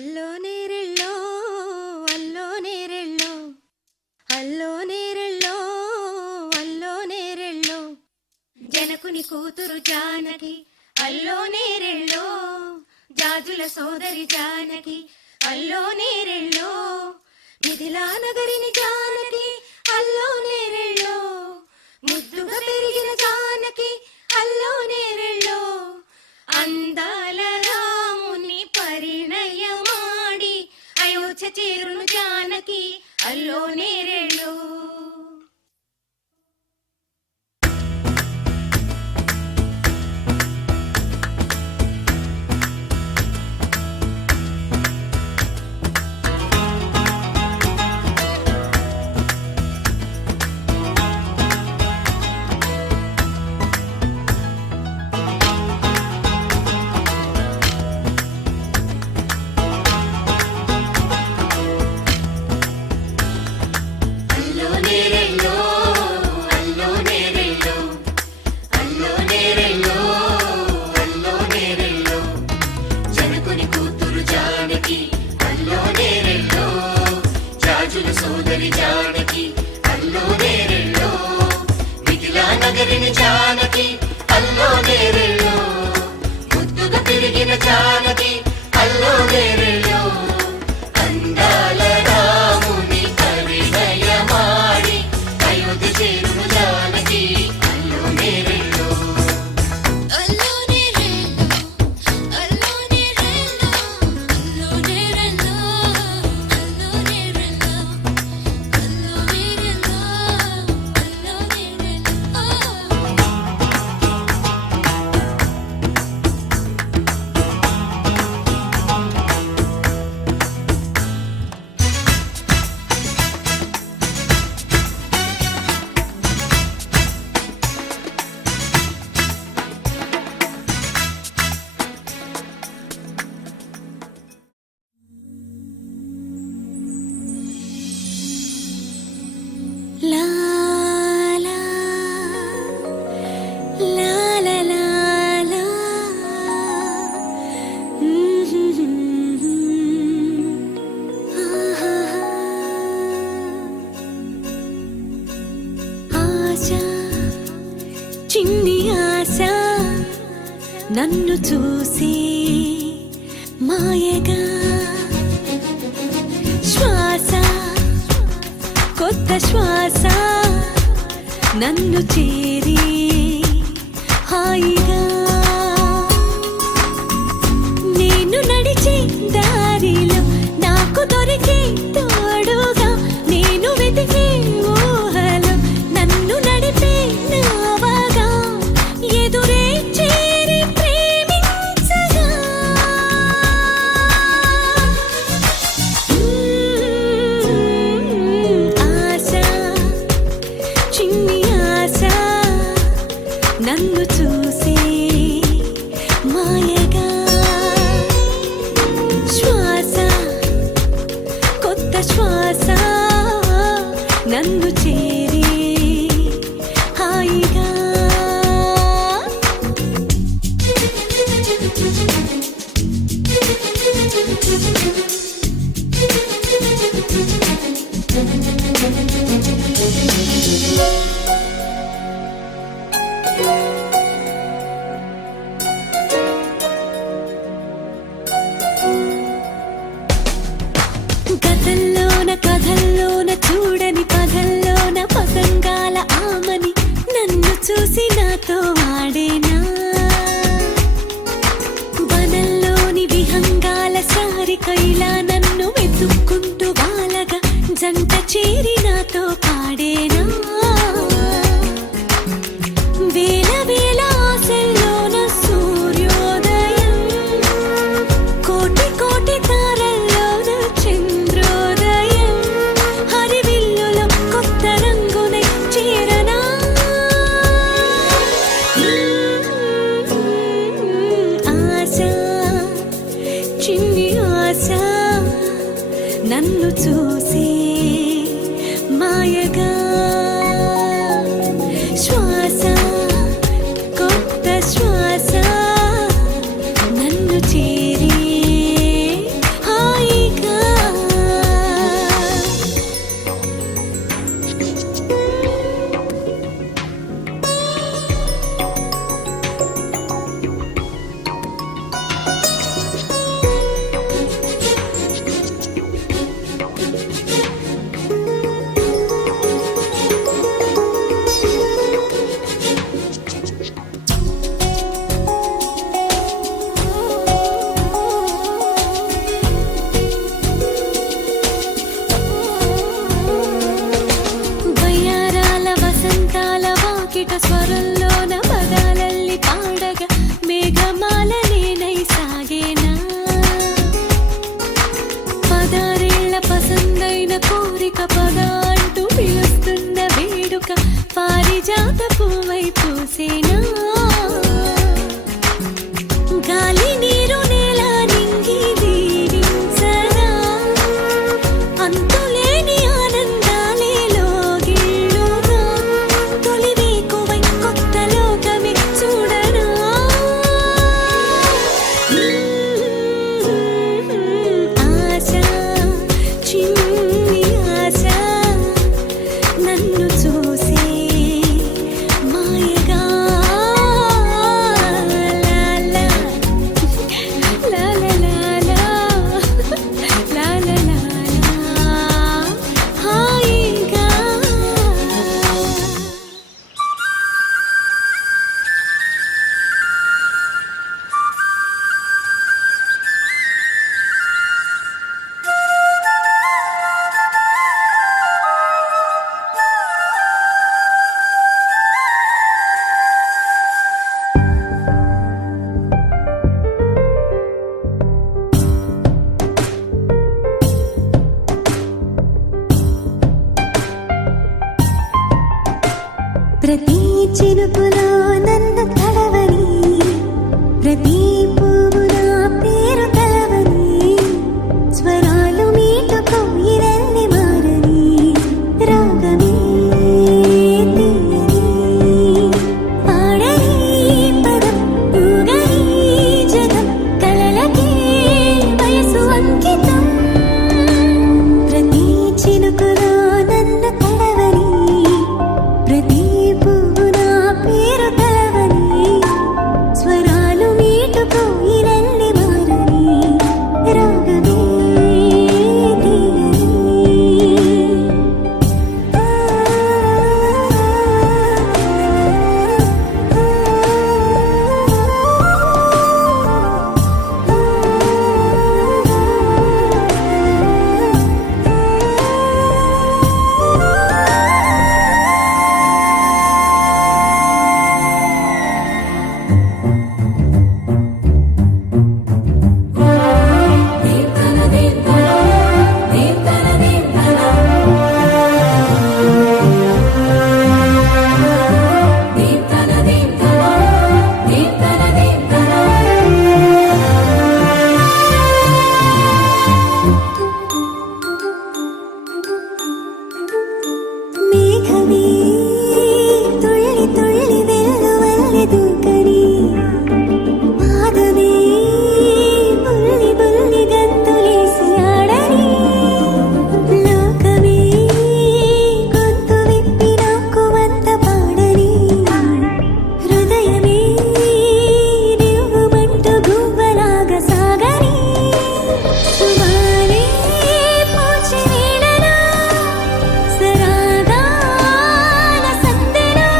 అల్లో నేరెళ్ళో అల్లో నేరెళ్ళో అల్లో నేరెళ్ళో అల్లో నేరెళ్ళో జనకుని కూతురు జానకి అల్లో నేరెళ్ళో జాజుల సోదరి జానకి అల్లో నేరెళ్ళో మిథిలా నగరిని జానకి అల్లో నేరెళ్ళో ముద్దుగా పెరిగిన జానకి అల్లో నేరెళ్ళో అందాల రాముని పరిణయమాడి అయోధ్య చేరును జానకి అల్లో నేరెళ్ళో సోదరి జానకి అల్లో నేరెళ్ళో మిథిలా నగరిని జానకి అల్లో నేరెళ్ళో ముద్దుగా పెరిగిన జానకి అల్లో నేరెళ్ళో అందాల రాముని పరిణయమాడి అయోధ్య చేరును జానకి అల్లో నేరెళ్ళో చిన్ని ఆశ నన్ను చూసి మాయగా శ్వాస కొత్త శ్వాస నన్ను చేరి హాయిగా నేను నడిచే దారిలో నాకు దొరికే తోడుగా నేను వెతికే ఊహలో నన్ను నడిపే నావగా ఎదురే చేరి ప్రేమించగా ఆశ చిన్ని ఆశ నన్ను చూసి మాయగా శ్వాస కొత్త శ్వాస నన్ను చేరి హాయిగా గతంలోన కథల్లోన చూడని పదల్లోన పతంగాల ఆమని నన్ను చూసి నాతో ఆడేనా వనంలోని విహంగాల సారిక ఇలా నన్ను వెతుక్కుంటూ బాలగా జంట చేరి నాతో పాడేనా వేల వేల ఆశల్లోన సూర్యోదయం కోటి కోటి తారల్లోన చంద్రోదయం హరివిల్లులో కొత్త రంగునై చేరనా ఆశ చిన్ని ఆశ నన్ను చూసి మాయగా శ్వాస కొత్త శ్వాస నన్ను చేరి హాయి చినుకులో నన్ను తడవని, ప్రతి పువ్వు నా పేరు తలవని, స్వరాలు మీటుకో ఇరల్లి మారని, రాగమే తీయని, పాడని పదం ఊగని జగం, కలలకే వయసు అంకితం. ప్రతి చినుకులో నన్ను తడవని, ప్రతి పువ్వు నా పేరు తలవని, స్వరాలు మీటుకో ఇరల్లి మారని, రాగమే తీయని. మేఘమే తుళ్ళి తుళ్ళి వెల్లువల్లె దూకని, పాదమే బుల్లి బుల్లి గంతులేసి ఆడని, లోకమే గొంతు విప్పి నాకు వంత పాడని, హృదయమే రివ్వుమంటూ గువ్వలాగా సాగని, సుమాలే పూచి వీడనా, సరాగాల సందెలో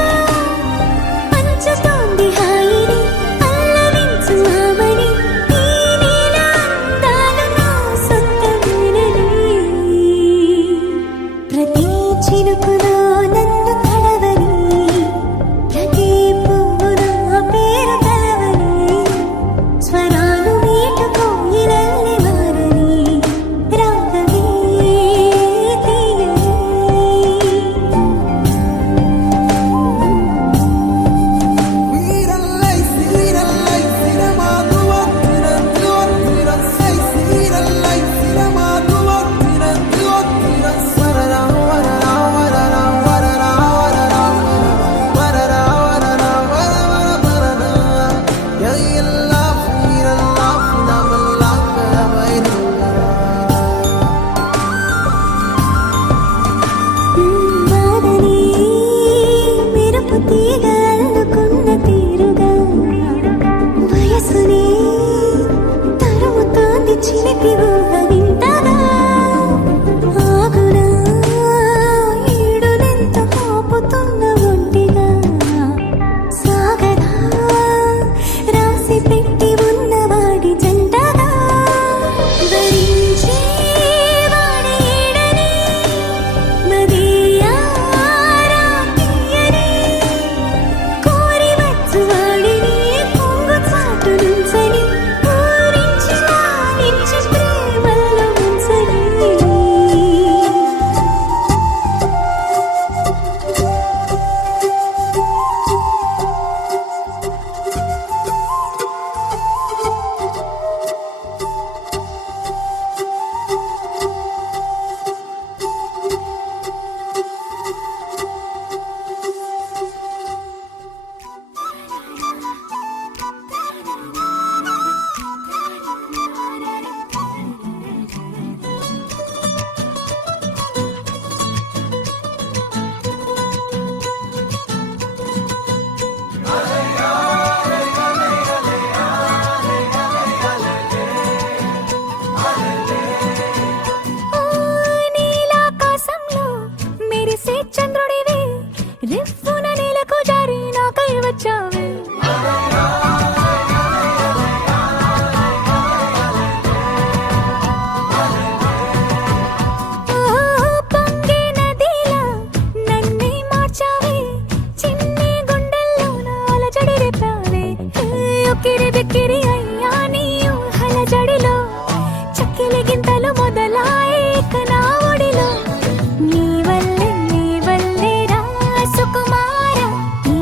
పంచుతోంది హాయిని, పల్లవించు ఆమని, ఈ నీల అందాలు నా సొంతమేనని. ప్రతి చినుకులో నన్ను తడవని, ప్రతి పువ్వు నా పేరు తలవని, స్వరాలు మీటుకో ఇరల్లి మారని, రాగమే తీయని. వానని మెరుపు తీగ అల్లుకున్న తీరుగా, వయసుని తరుముతోంది చిలిపి ఊహ వింతగా, ఆగునా ఈడునెంత ఆపుతున్న ఒంటిగా, సాగదా రాసి పెట్టి ఉన్నవాడి జంటగా, భరించే వాడి ఈడని, మదియారా తీయని, కోరి వచ్చు వాడిని కొంగు చాటు నుంచని, పూరించి లాలించి ప్రేమల్లో ముంచని. నీలాకాశంలో మెరిసే చంద్రుడివి, రివ్వున నేలకు జారి నాకై వచ్చావే. పొంగే నదిలా నన్నే మార్చావే, చిన్ని గుండెల్లోన అలజడి రేపావే. ఉక్కిరి బిక్కిరి అయ్యా నీ ఊహల జడిలో, చక్కెలి గింతలు మొదలాయే ఇక నా ఒడిలో. నీ వల్లే రా సుకుమార, నీ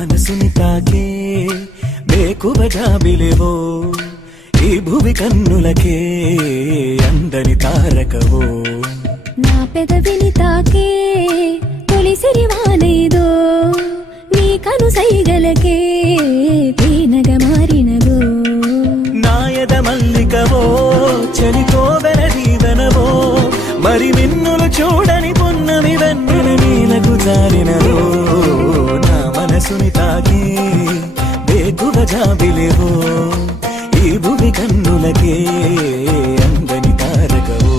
మనసుని తాకే బేకువ జాబిలేవో ఈ భువి కన్నులకే అందని తారకవో నా పెదవిని తాకే తొలి సిరివానేదో నీ కను సైగలకే తేనగ మారినదో నాయద మల్లికవో చెలికోవెన దీవెనవో మరి మిన్నులు చూడని పున్నమి వెన్నెల నీలకు జారినదో నా మనసుని తాకే బేకువ జాబిలేవో ఈ భువి కన్నులకే అందని తారకవో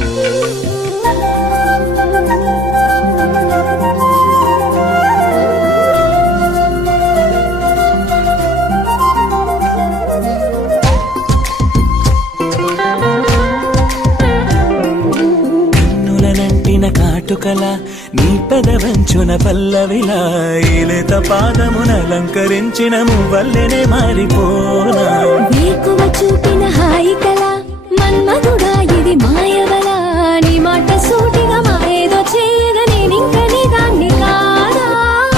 కాటుకల నీ పెదవంచున పల్లవిలా ఈలేత పాదమునలంకరించిన మువ్వల్లెనే మారిపోనా వేకువ చూపిన హాయి కల మన్మధుడా ఇది మాయవల నీ మాట సూటిగా మాయేదో చేయగా నేనింక నీ దాన్ని కాదా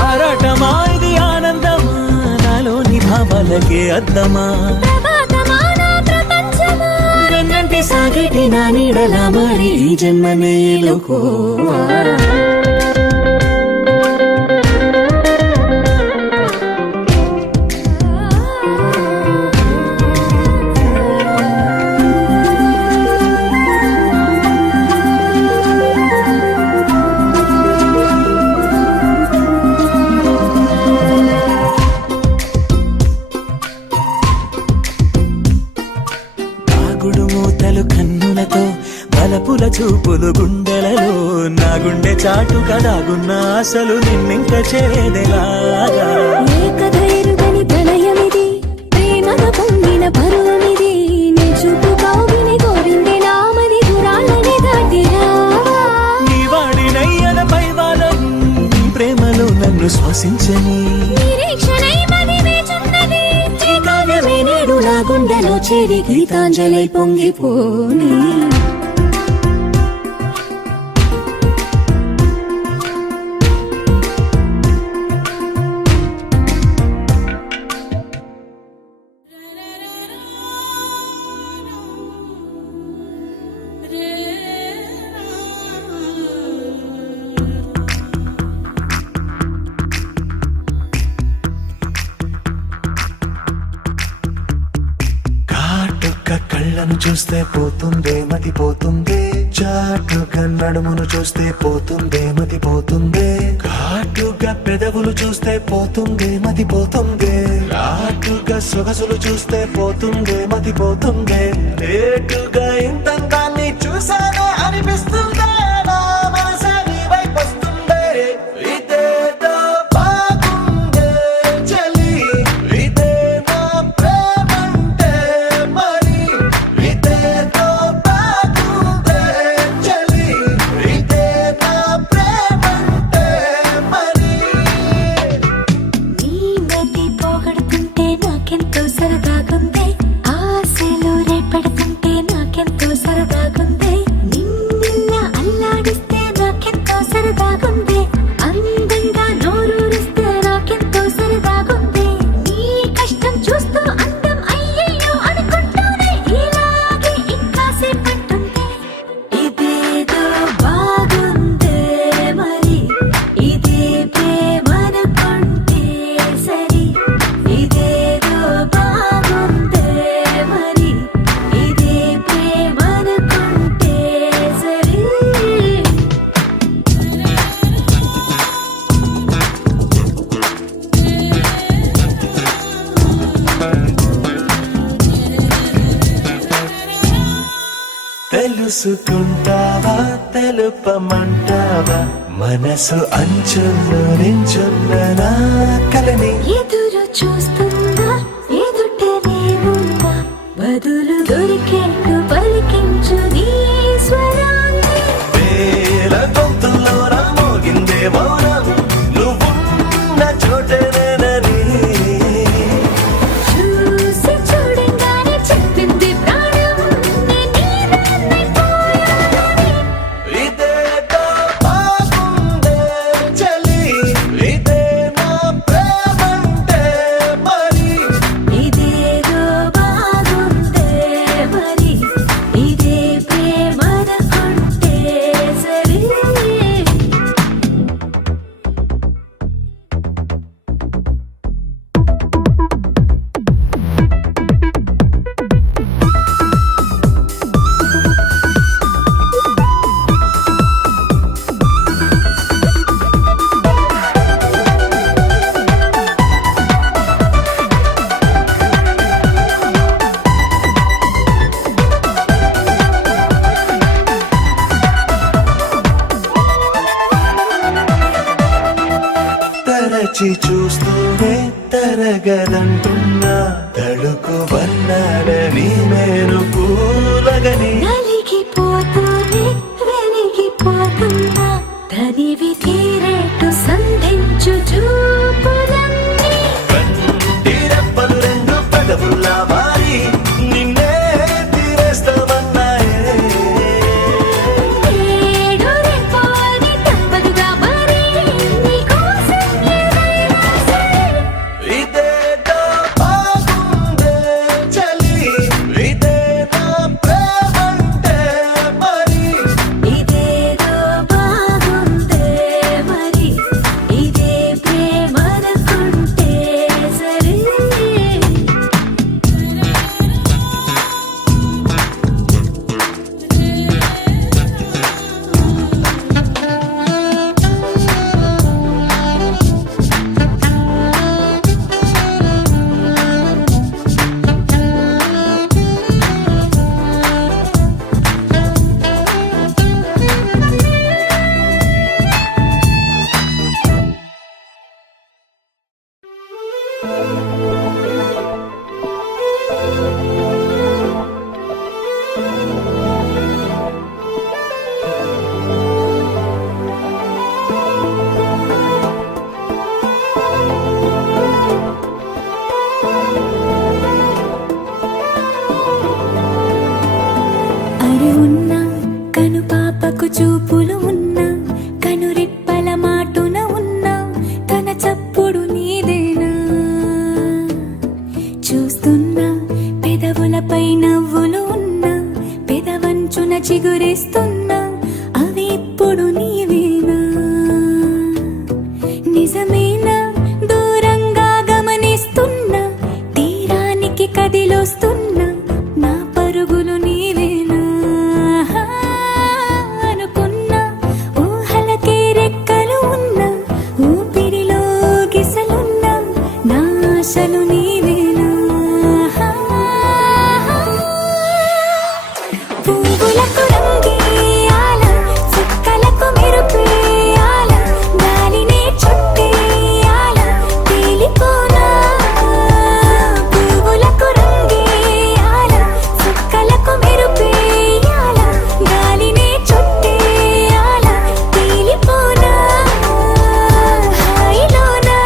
ఆరాటమా ఇది ఆనందమా నాలోని భావాలకే అద్దమా వెన్నంటి సాగటి నా నీడలా మారి ఈ జన్మనే ఎలుకోవా కన్నులతో బలపుల చూపులు గుండెలలో నా గుండె చాటు కదాగున్న అసలు నిన్నింక చేరేదెలాగా ఏకధైర్యమని ప్రణయమిది ప్రేమగా పొంగిన పరువమిది నీ చూపు కౌగిలి కోరింది నామది దూరాలని దాటిరా నీ వాడినయ్యన పైవాలం నీ ప్రేమలో నన్ను శ్వాసించని నా గుండెలో చేరి గీతాంజలి పొంగిపోని కళ్ళను చూస్తే పోతుందే మతి పోతుందే చాటుగా నడుమును చూస్తే పోతుందే మతి పోతుందే ఘాటుగా పెదవులు చూస్తే పోతుందే మతి పోతుందే రాటుగా సొగసులు చూస్తే పోతుందే మతి పోతుందే లేటుగా ఇంతందాన్ని చూసానే అనిపిస్తుందే నా మనసే నీ వైపు వస్తుందే ఇదేదో బాగుందే చలి ఇదే నా ప్రేమంటే మరి ఇదేదో బాగుందే చలి ఇదే నా ప్రేమంటే మరి నీ మతి పోగొడుతుంటే నాకెంతో సరదాగుంది ఆశలు రేపడుతుంటే నాకెంతో సరదాగుంది నిన్న అల్లాడిస్తే నాకెంతో సరదాగుంది అందంగా నోరూరిస్తే నాకెంతో సరదాగుంది నీ కష్టం చూస్తూ అందం అయ్యయ్యో అనుకుంటూనే ఇలాగే ఇంకా సేపట్టుంటే ఇదేదో బాగుందే మరి ఇదే ప్రేమనుకుంటే సరి ఇదేదో బాగుందే మరి ఇదే ప్రేమనుకుంటే సరి తెలుసుకుంటావా తెలుపమంటావా మనసు అంచుల్లో నించున్న నా కలని ఎదురు చూస్తుందా ఎదుటనే ఉందా బదులు దొరికేట్టు పలికించు నీ స్వరాన్ని వేల గొంతుల్లో నా మోగిందే మౌనం నువ్వున్న చోటనేనని చూసి చూడంగానే చెప్పింది ప్రాణం నీదాన్నైపోయానని ఇదేదో బాగుందే చలి ఇదే నా ప్రేమంటే తరచి చూస్తూనే తరగదంటున్నా తడుకు వన్నాడని నేను పూలగని నలిగిపోతూనే వెలిగిపోతున్నా తనివి తీరేట్టు సంధించు చూపులన్నీ కంటి రెప్పలు రెండు పెదవుల్లా మారి నిన్నే తీరేస్తామన్నాయే ఏడు రెప్పాని తప్పదుగా మరి నీకోసం ఏదైనా సరే ఇదేదో బాగుందే చలి ఇదే నా ప్రేమంటే మరి ఇదేదో బాగుందే మరి ఇదే ప్రేమనుకుంటే సరే అరే ఉన్నా కను పాపకు చూపులు ఉన్నా కను రెప్పల మాటున ఉన్నా తన చప్పుడు నీదేనా చూస్తున్నా పెదవులపై నవ్వులు ఉన్నా పెదవంచున చిగురిస్తున్నా అవి ఇప్పుడు నీవేనా నిజమేనా దూరంగా గమనిస్తున్నా తీరానికి కదిలొస్తున్నా నా పరుగులు నీవేనా అనుకున్నా ఊహలకే రెక్కలు ఉన్నా ఊపిరిలో గిసలున్నా నా ఆశలు నీవేనా పువ్వులకు రంగేయాల చుక్కలకు మెరుపేయాల గాలినే చుట్టేయాల తేలిపోనా పువ్వులకు రంగేయాల చుక్కలకు మెరుపేయాల గాలినే చుట్టేయాల తేలిపోనా హాయిలోనా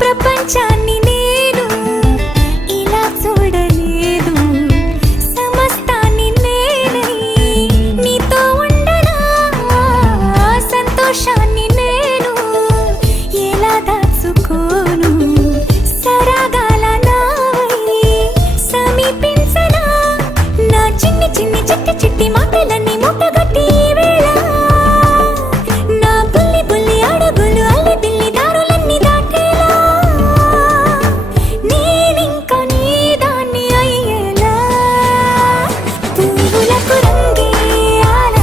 ప్రపంచాన్ని నేను ఇలా చూడలేదు సమస్తాన్ని నేనై నీతో ఉండనా సంతోషాన్ని నేను ఎలా దాచుకోను సరాగాల నావై సమీపించనా నా చిన్ని చిన్ని చిట్టి చిట్టి మాటలన్నీ మూటగట్టి ఈ వేళ నా బుల్లి బుల్లి అడుగులు అల్లి బిల్లి దారులన్నీ దాటేలా నేనింక నీ దాన్ని అయ్యేలా పువ్వులకు రంగేయాల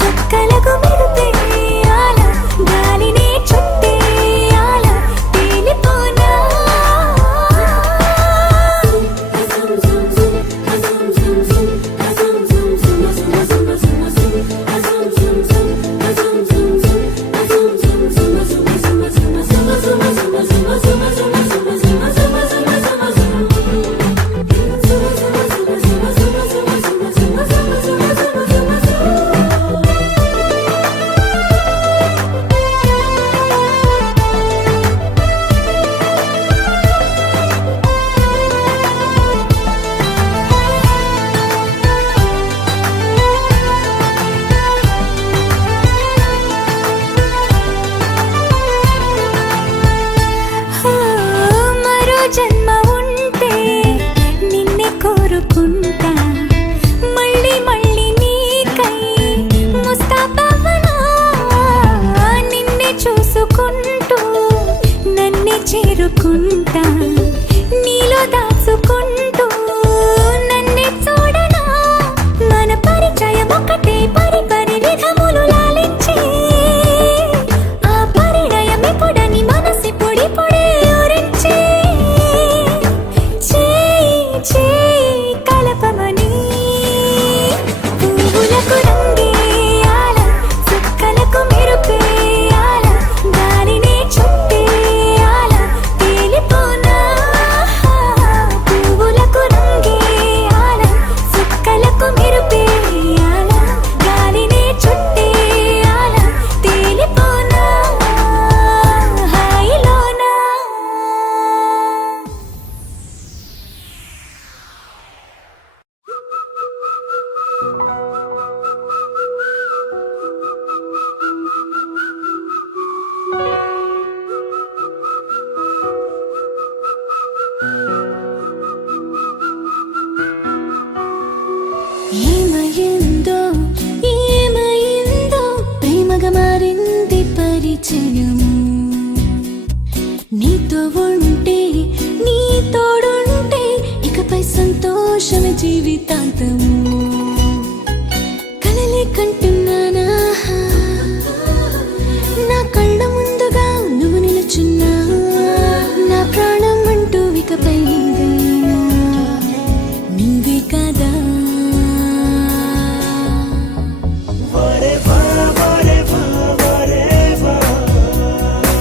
చుక్కలకు మెరుపేయాల గాలినే చుట్టేయాల తేలిపోనా మరో జన్మ ఉంటే నిన్నే కోరుకుంటా మళ్ళీ మళ్ళీ నీకై ముస్తాబవ్వనా నిన్నే చూసుకుంటూ నన్నే చేరుకుంటా నీలో దాచుకుంటూ నన్నే చూడనా జీవితాంతము కలలే కంటున్నానా నా కళ్ళ ముందుగా నువ్వు నిలుచున్నా నా ప్రాణం అంటూ ఇకపై ఏదైనా నీవే కాదా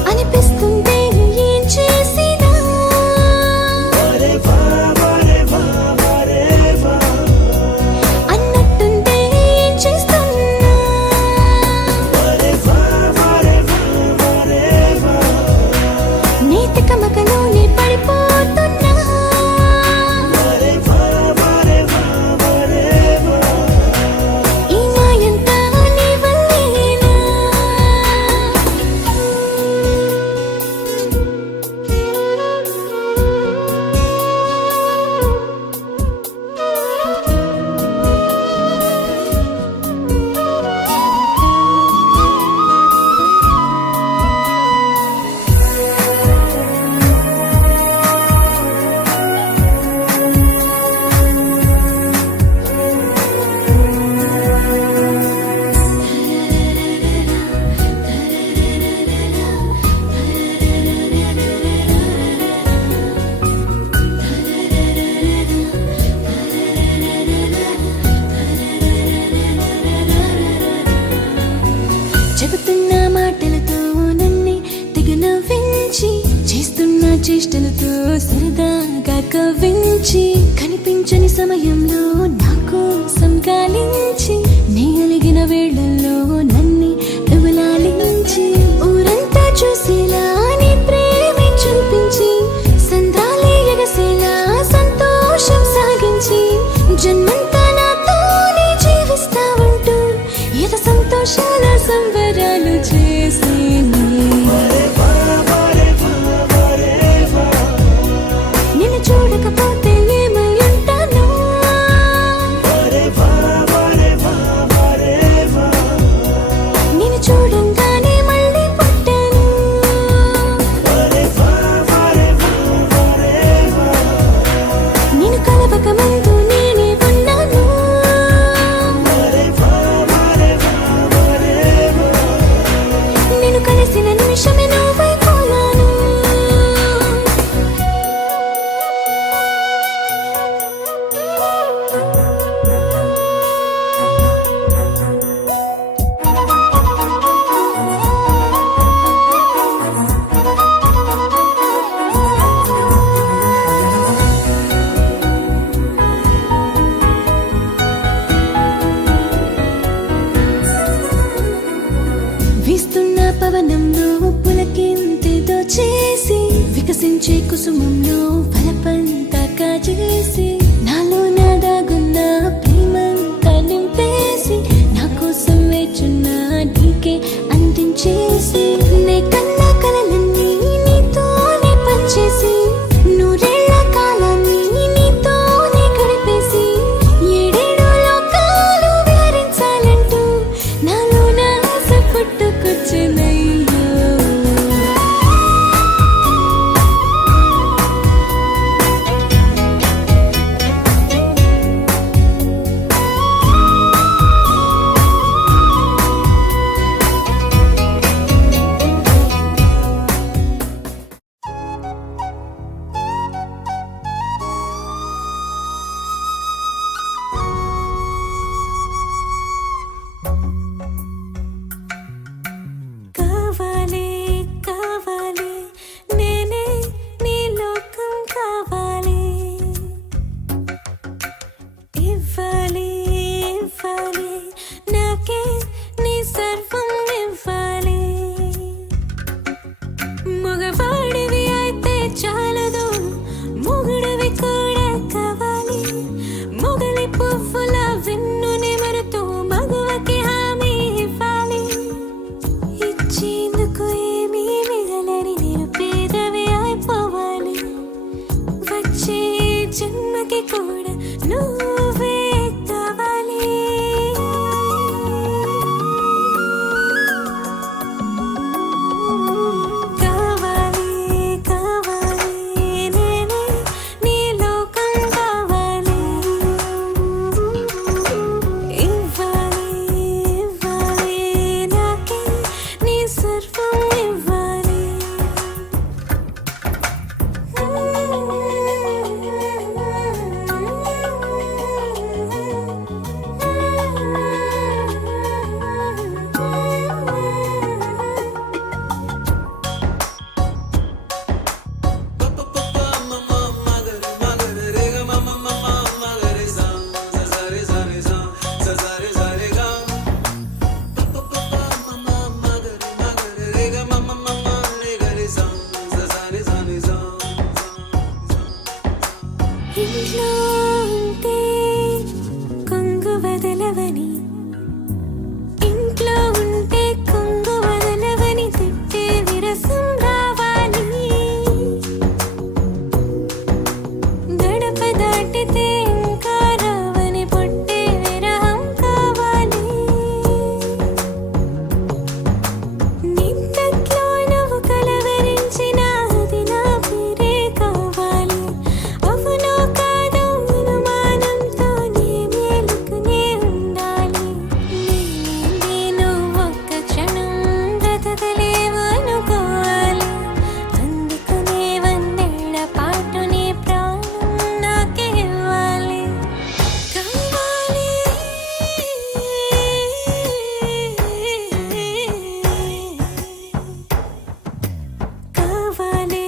అనిపిస్తుంటే ఏం చేసినా అన్నట్టుంటే ఏం చేస్తున్నా నీతి కమకలోనే పడిపోతున్నా ఈ మాయంతా నీ వల్లేనా చెబుతున్న మాటలతో నన్నే తెగ నవ్వించి చేస్తున్న చేష్టలతో సరదాగా కవ్వించి కనిపించని సమయంలో నా కోసం గాలించి నే అలిగిన వేళల్లో నన్నే ఎవలాలించి ఊరంతా చూసేలా నీ ప్రేమే చూపించి సంద్రాలే ఎగసేలా సంతోషం సాగించి జన్మంతా నాతోనే జీవిస్తావంటూ ఎద సంతోషాల సంబరాలు చేసి నిన్ను చూడకపోతే ఏమై ఉంటాను నిన్ను చూడంగానే మళ్ళీ పుట్టాను నిన్ను కలవక ముందు నేనే ఉన్నాను నిన్ను కలిసిన నిమిషమే నువ్వైపోయాను వీస్తున్న పవనంలో పులకింతేదో చేసి వికసించే కుసుమంలో ఫలపంతా కాజేసి నాలో నా దాగున్న ప్రేమంతా నింపేసి నా కోసం వేచున్న నీకే అందించేసి నే కన్నా కలలన్నీ నీతోనే పంచేసి నూరేళ్ల కాలాన్ని నీతోనే గడిపేసి ఏడేడు లోకాలు విహరించాలంటూ నాలో నా ఆశ పుట్టుకొచ్చినయ్యో కావాలి కావాలి నేనే నీ లోకం కావాలి ఇవ్వాలి ఇవ్వాలి నాకే నీ సర్వం ఇవ్వాలి మగవాడివి అయితే చాలదు మొగుడివి కూడా కావాలి మొగలి పువ్వుల వెన్నుని మరుతూ మగువకి హామీ ఇవ్వాలి ఇచ్చేందుకు ఏమీ మిగలని నిరుపేదవి అయిపోవాలి వచ్చే జన్మకి కూడా నువ్వే కావాలి కావాలి కావాలి నేనే నీ లోకం కావాలి ఇంట్లో ఉంటే కొంగు వదలవని, ఇంట్లో ఉంటే కొంగు వదలవని తిట్టే విరసం రావాలి. గడప దాటితే ఇంకా రావని పొట్టే విరహం కావాలి. నిద్దట్లో నువ్వు కలవరించిన అది నా పేరే కావాలి. అవునో కాదో అనుమానంతో నే మేలుకునే ఉండాలి. నేను ఒక్క క్షణం బ్రతకలేవు అనుకోవాలి. అందుకనే వందేళ్ల పాటు నీ ప్రాణం నాకే ఇవ్వాలి. కావాలి కావాలి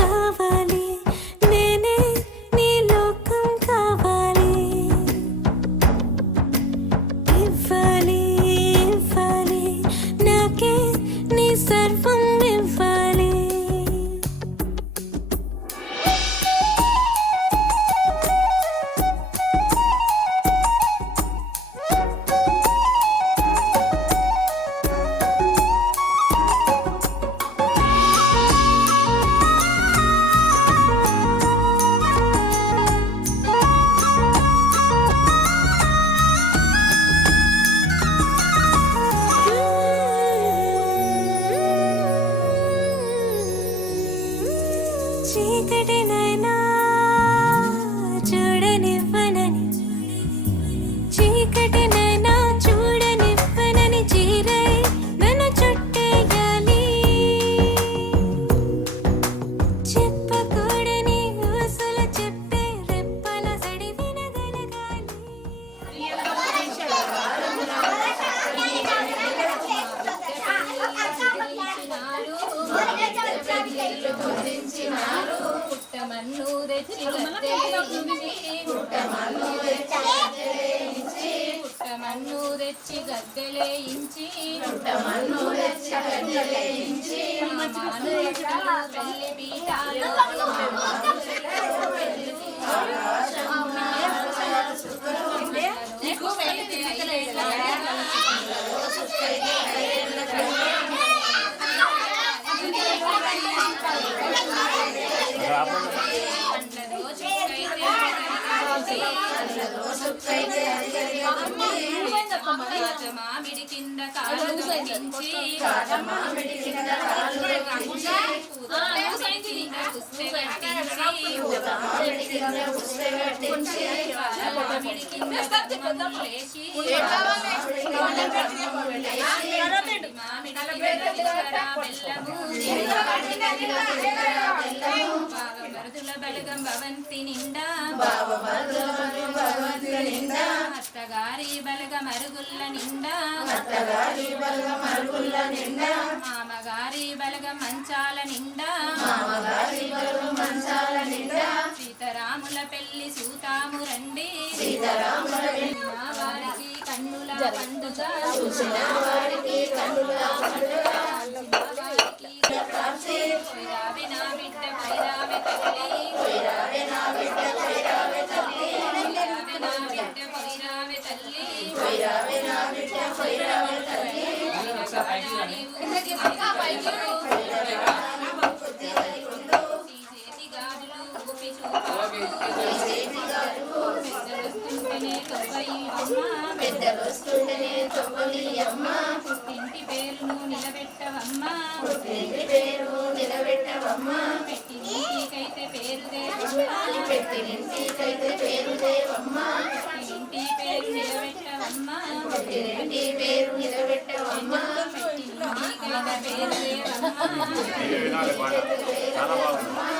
కావాలి నేనే నీ లోకం కావాలి. ఇవ్వాలి ఇవ్వాలి నాకే నీ సర్వం ఇవ్వాలి. చీకటినైనా చూడనివ్వనని, చీకటినైనా చూడనివ్వనని చీరై నన్ను చుట్టేయాలి. చెప్పకూడని ఊసులు చెప్పే రెప్పల సడి వినగలగాలి. పుట్టమన్ను తెచ్చి గద్దెలేయించి పెళ్లి పీఠాలు మామిడి కింద కాలు మరుదుల బలగం భవంతి నిండా అత్తగారి బలగ మరుగుల్ల నిండా మామగారి బలగ మంచాల నిండా సీతారాముల పెళ్లి సూతాము రండి. వారికి కన్నుల పండుగ నా బిడ్డ పైరావె తల్లి, నా బిడ్డ పైరావె తల్లి. పెద్దలొస్తుంటేనే తొవ్వలి అమ్మ, పుట్టింటి పేరును నిలబెట్టవమ్మా, పెట్టినింటికైతే పేరు దేవమ్మా, పెట్టినింటికైతే పేరు నిలబెట్టవమ్మా, పెట్టినింటి పేరు నిలబెట్టవమ్మా. చాలా బాగుంది.